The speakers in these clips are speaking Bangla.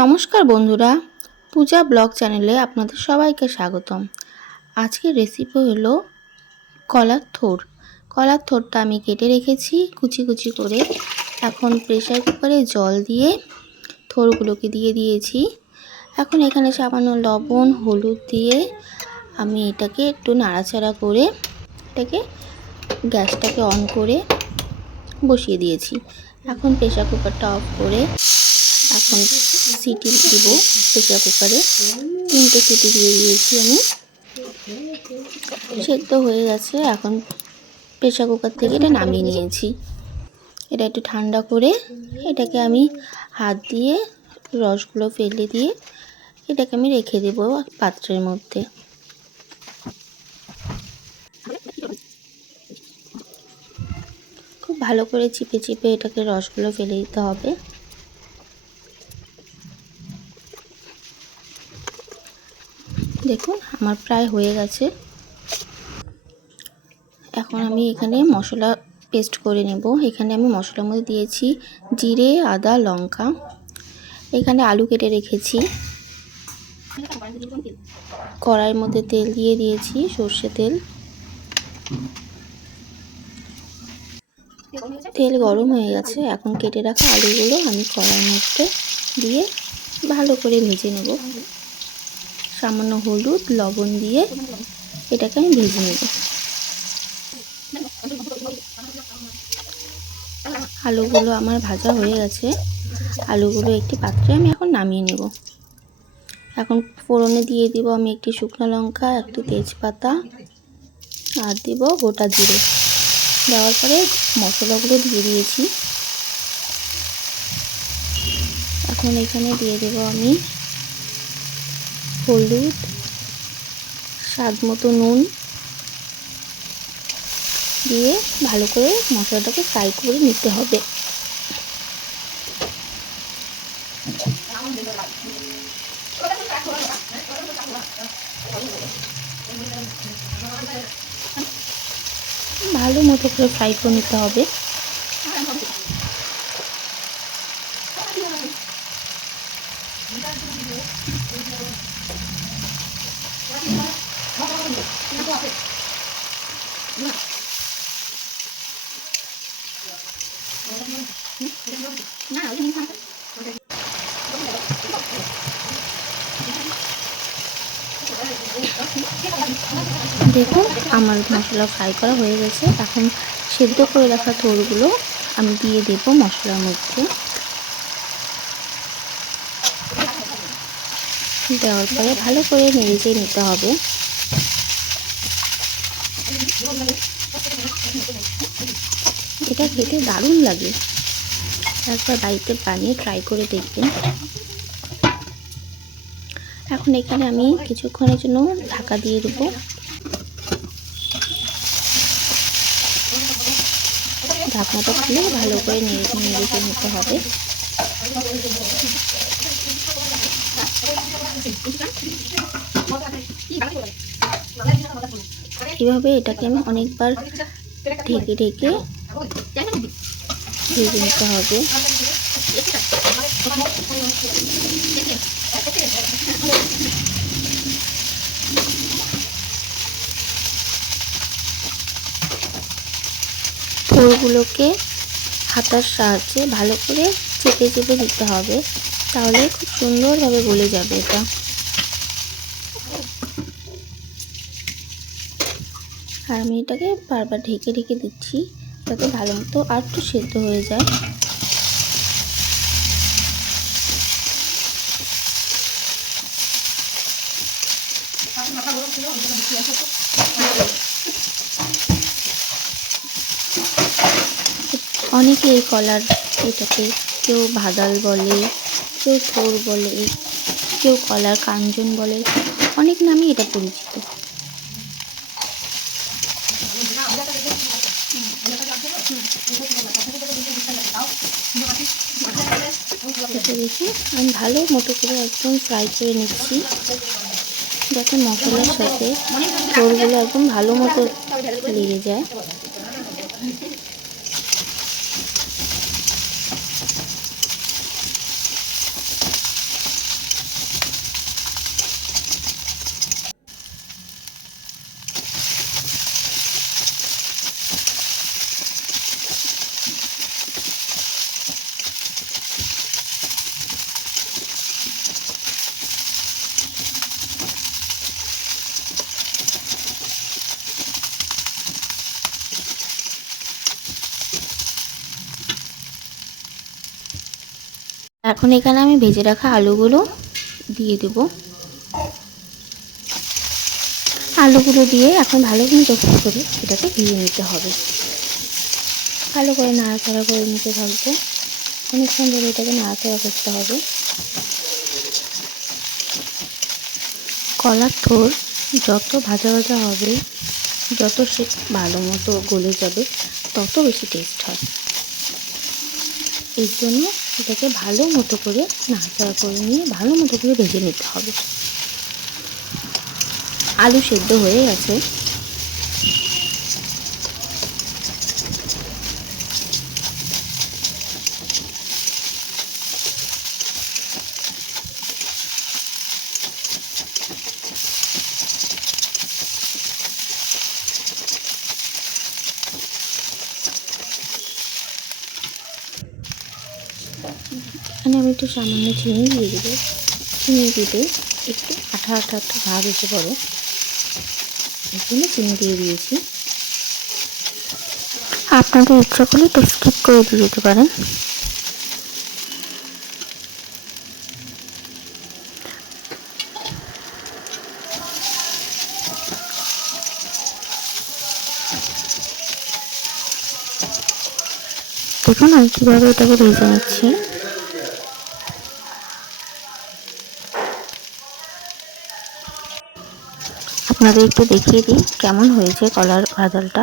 নমস্কার বন্ধুরা, পূজা ব্লগ চ্যানেলে আপনাদের সবাইকে স্বাগতম। আজকের রেসিপি হলো কলার থোড়। কলার থোড়টা আমি কেটে রেখেছি কুচি কুচি করে। এখন প্রেসার কুকারে জল দিয়ে থোড়গুলোকে দিয়ে দিয়েছি। এখন এখানে সামান্য লবণ হলুদ দিয়ে আমি এটাকে একটু নাড়াচাড়া করে গ্যাসটাকে অন করে বসিয়ে দিয়েছি। এখন প্রেসার কুকারটা অফ করে এখন সিটি দিব। প্রেসার কুকারে 3টে সিটি দিয়ে দিয়েছি আমি। সেদ্ধ হয়ে গেছে। এখন প্রেসার কুকার থেকে এটা নামিয়ে নিয়েছি। এটা একটু ঠান্ডা করে এটাকে আমি হাত দিয়ে রসগুলো ফেলে দিয়ে এটাকে আমি রেখে দেব পাত্রের মধ্যে। খুব ভালো করে চিপে চিপে এটাকে রসগুলো ফেলে দিতে হবে। দেখুন আমার প্রায় হয়ে গেছে। এখন আমি এখানে মশলা পেস্ট করে নেব। এখানে আমি মশলার মধ্যে দিয়েছি জিরে, আদা, লঙ্কা। এখানে আলু কেটে রেখেছি। কড়াইয়ের মধ্যে তেল দিয়ে দিয়েছি, সর্ষে তেল। তেল গরম হয়ে গেছে। এখন কেটে রাখা আলুগুলো আমি কড়াইয়ের মধ্যে দিয়ে ভালো করে ভেজে নেব। সামান্য হলুদ লবণ দিয়ে এটাকে আমি ভেজে নেব। আলুগুলো আমার ভাজা হয়ে গেছে। আলুগুলো একটি পাত্রে আমি এখন নামিয়ে নেব। এখন ফোড়নে দিয়ে দিব আমি একটি শুকনো লঙ্কা, একটি তেজপাতা আর দিব গোটা জিরে। দেওয়ার পরে মশলাগুলো দিয়ে দিয়েছি। এখন এখানে দিয়ে দেব আমি হলুদ, স্বাদ মতো নুন দিয়ে ভালো করে মশলাটাকে ফ্রাই করে নিতে হবে। ভালো মতো করে ফ্রাই করে নিতে হবে। দেখুন আমার মশলা ফ্রাই করা হয়ে গেছে। এখন সেদ্ধ করে রাখা থোড়গুলো আমি দিয়ে দেব মশলার মধ্যে। দেওয়ার পরে ভালো করে নেড়ে নিতে হবে। এটা খেতে দারুণ লাগে। একবার বাড়িতে বানিয়ে ট্রাই করে দেখবেন। এখন এখানে আমি কিছুক্ষণের জন্য ঢাকা দিয়ে দেব। ঢাকনাটা খুলে ভালো করে নেড়ে নিতে হবে। এভাবে এটাকে আমি অনেকবার ঢেকে ঢেকে ভেজে নিতে হবে। থোড়গুলোকে হাতার সাহায্যে ভালো করে চেপে চেপে দিতে হবে, তাহলে খুব সুন্দরভাবে গলে যাবে এটা। আর আমি এটাকে বারবার ঢেকে ঢেকে দিচ্ছি যাতে ভালো মতো আর একটু সেদ্ধ হয়ে যায়। অনেকে এই কলার এটাকে কেউ ভাদাল বলে, কেউ থোড় বলে, কেউ কলার কাঞ্জন বলে, অনেক নামে এটা পরিচিত। এটা দেখে আমি ভালো মতো করে একদম ফ্রাই করে নিচ্ছি যাতে মশলার সাথে থোড়গুলো একদম ভালো মতো লেগে যায়। এখন এখানে আমি ভেজে রাখা আলুগুলো দিয়ে দেব। আলুগুলো দিয়ে এখন ভালো করে এটাকে ভেজে নিতে হবে। ভালো করে নাড়াচাড়া করে নিতে থাকবো। অনেকক্ষণ ধরে এটাকে নাড়াচাড়া করতে হবে। কলার থোড় যত ভাজা ভাজা হবে, যত সে ভালো মতো গলে যাবে, তত বেশি টেস্ট হয়। এর জন্য এটাকে ভালো মতো করে নাড়াচাড়া করে নিয়ে ভালো মতো করে ভেজে নিতে হবে। আলু সেদ্ধ হয়ে গেছে। এখানে আমি একটু সামান্য চিনি দিয়ে দেবো। চিনি দিতে একটু আঠা আঠা একটা ভাব এসে পড়ে, এই জন্য চিনি দিয়ে দিয়েছি। আপনাদের ইচ্ছা করলে একটু স্কিপ করে দিয়ে যেতে পারেন। দেখুন আমি কীভাবে এটাকে ভেজে নিচ্ছি। আপনাদের একটু দেখিয়ে দিই কেমন হয়েছে কলার ভাজালটা।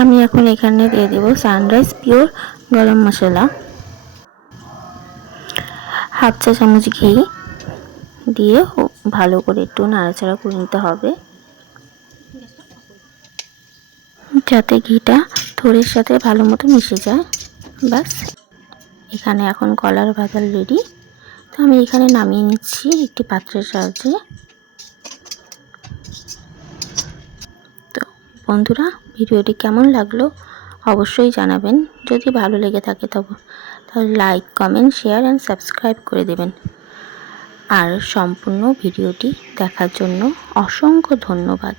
আমি এখন এখানে দিয়ে দেবো সানরাইজ পিওর গরম মশলা, হাফ চা চামচ ঘি দিয়ে ভালো করে একটু নাড়াচাড়া করে নিতে হবে, যাতে ঘিটা থোড়ের সাথে ভালো মতো মিশে যায়। ব্যাস, এখানে এখন কলার ভাজাল রেডি। তো আমি এখানে নামিয়ে নিচ্ছি একটি পাত্রের সাহায্যে। তো বন্ধুরা, ভিডিওটি কেমন লাগলো অবশ্যই জানাবেন। যদি ভালো লেগে থাকে তাহলে like, comment, share and subscribe করে দেবেন। আর সম্পূর্ণ ভিডিওটি দেখার জন্য অসংখ্য ধন্যবাদ।